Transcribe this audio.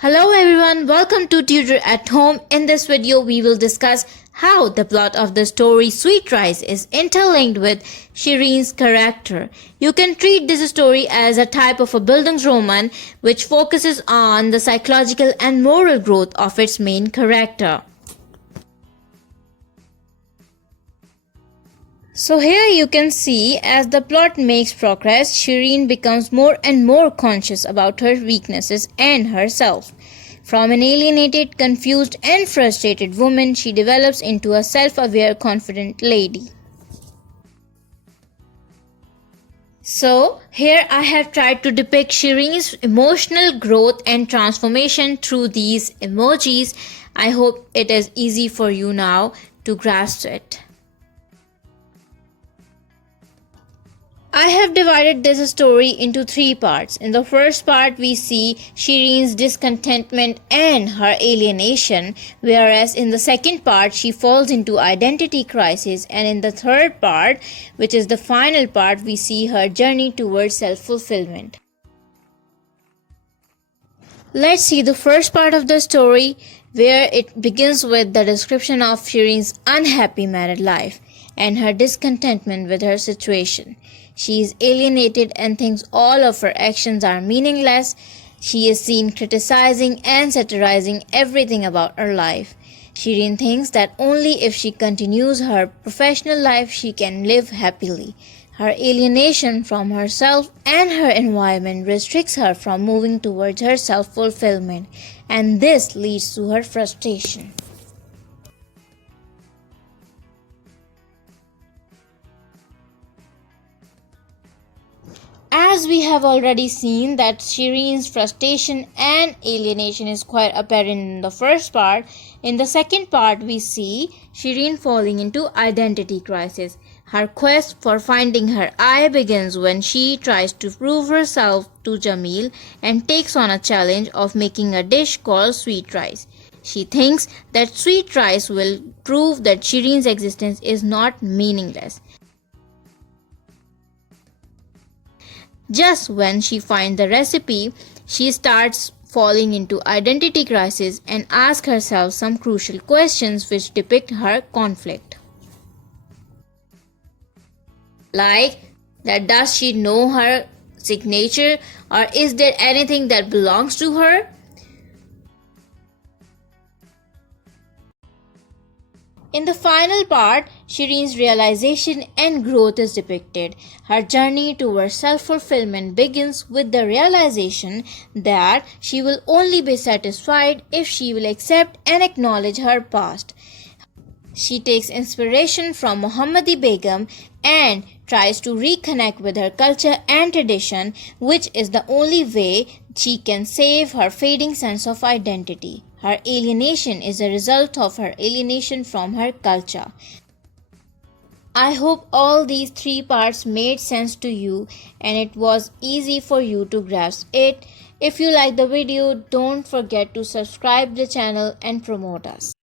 Hello everyone, welcome to Tutor at Home. In this video, we will discuss how the plot of the story Sweet Rice is interlinked with Shireen's character. You can treat this story as a type of a Bildungsroman which focuses on the psychological and moral growth of its main character. So here you can see as the plot makes progress, Shireen becomes more and more conscious about her weaknesses and herself. From an alienated, confused and frustrated woman, she develops into a self-aware, confident lady. So here I have tried to depict Shireen's emotional growth and transformation through these emojis. I hope it is easy for you now to grasp it. I have divided this story into three parts. In the first part, we see Shireen's discontentment and her alienation, whereas in the second part, she falls into identity crisis, and in the third part, which is the final part, we see her journey towards self-fulfillment. Let's see the first part of the story, where it begins with the description of Shireen's unhappy married life and her discontentment with her situation. She is alienated and thinks all of her actions are meaningless. She is seen criticizing and satirizing everything about her life. Shireen thinks that only if she continues her professional life she can live happily. Her alienation from herself and her environment restricts her from moving towards her self-fulfillment, and this leads to her frustration. As we have already seen that Shireen's frustration and alienation is quite apparent in the first part, in the second part we see Shireen falling into identity crisis. Her quest for finding her I begins when she tries to prove herself to Jamil and takes on a challenge of making a dish called sweet rice. She thinks that sweet rice will prove that Shireen's existence is not meaningless. Just when she finds the recipe, she starts falling into identity crisis and asks herself some crucial questions which depict her conflict. Like that, does she know her signature, or is there anything that belongs to her? In the final part, Shireen's realization and growth is depicted. Her journey towards self-fulfillment begins with the realization that she will only be satisfied if she will accept and acknowledge her past. She takes inspiration from Muhammadi Begum and tries to reconnect with her culture and tradition, which is the only way she can save her fading sense of identity. Her alienation is a result of her alienation from her culture. I hope all these three parts made sense to you and it was easy for you to grasp it. If you like the video, don't forget to subscribe the channel and promote us.